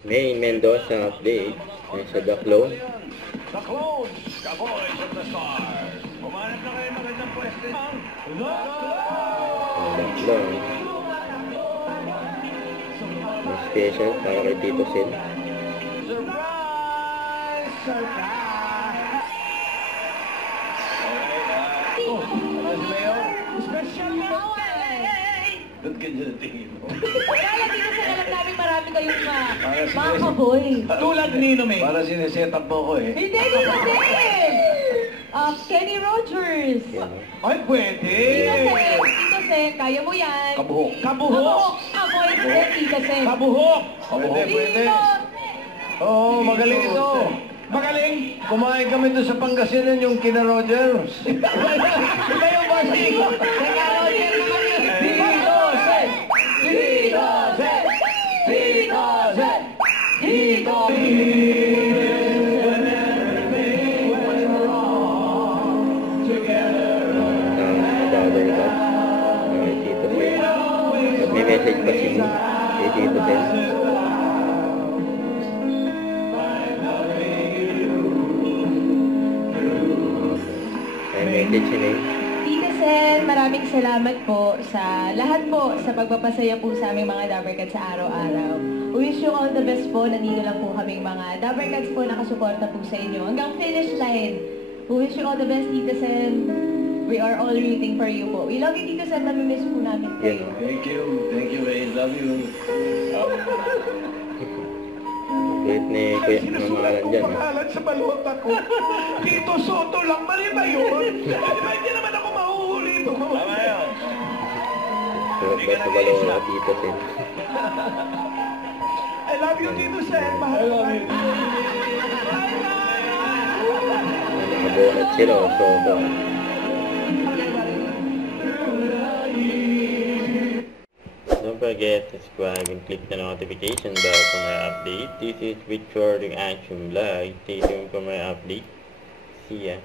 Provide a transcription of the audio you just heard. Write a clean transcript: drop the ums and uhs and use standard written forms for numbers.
May Mendoza update. Nasa The Clone. The Clones, the boys of the stars. Kumanap na kayo magandang pwesto. The Clone. May special para kay Tito Sen. Surprise! Surprise! Special ba't ganyan ang tingin mo? Kaya dito sa alam namin marami kayong mga kaboy. Tulad nino, May. Para sineset up mo ko eh. Hindi! Kenny Rogers. Ay, pwede! Tito Sen, kaya mo yan. Kabuhok. Kabuhok! Ako ay Tito Sen. Kabuhok! Pwede, pwede. Tito! Oo, magaling ito. Magaling! Kumain kami doon sa Pangasinan yung kina Rogers. Iba yung bossing. Teka, Roger naman yun. Tito Sen! Tito Sen! Tito Sen! Tito May message pa si Mo. Kay Tito Sen. May message si May. Tito Sen, maraming salamat po sa lahat po sa pagpapasaya po sa aming mga Dabbercats sa araw-araw. We wish you all the best po. Nandito lang po kaming mga Dabbercats po nakasuporta po sa inyo. Hanggang finish line. We wish you all the best, Tito Sen. We are all rooting for you po. We love you, Tito Sen. Namimiss po namin kayo. Thank you. Thank you, I love you. Wait ni Kuya mamahalan dyan. Pangalan sa balota ko. Tito Soto lang. Mali ba yun? Di ba hindi naman ako mahuhuli ito? Tama yun. Suwag ba sa balota Tito Sen? I love you, Tito Sen. Mahal ko kayo. Nakabunot sila o soto. Don't forget to subscribe and click the notification bell for my update. This is Victor Action Vlog. Stay tuned for my update. See ya.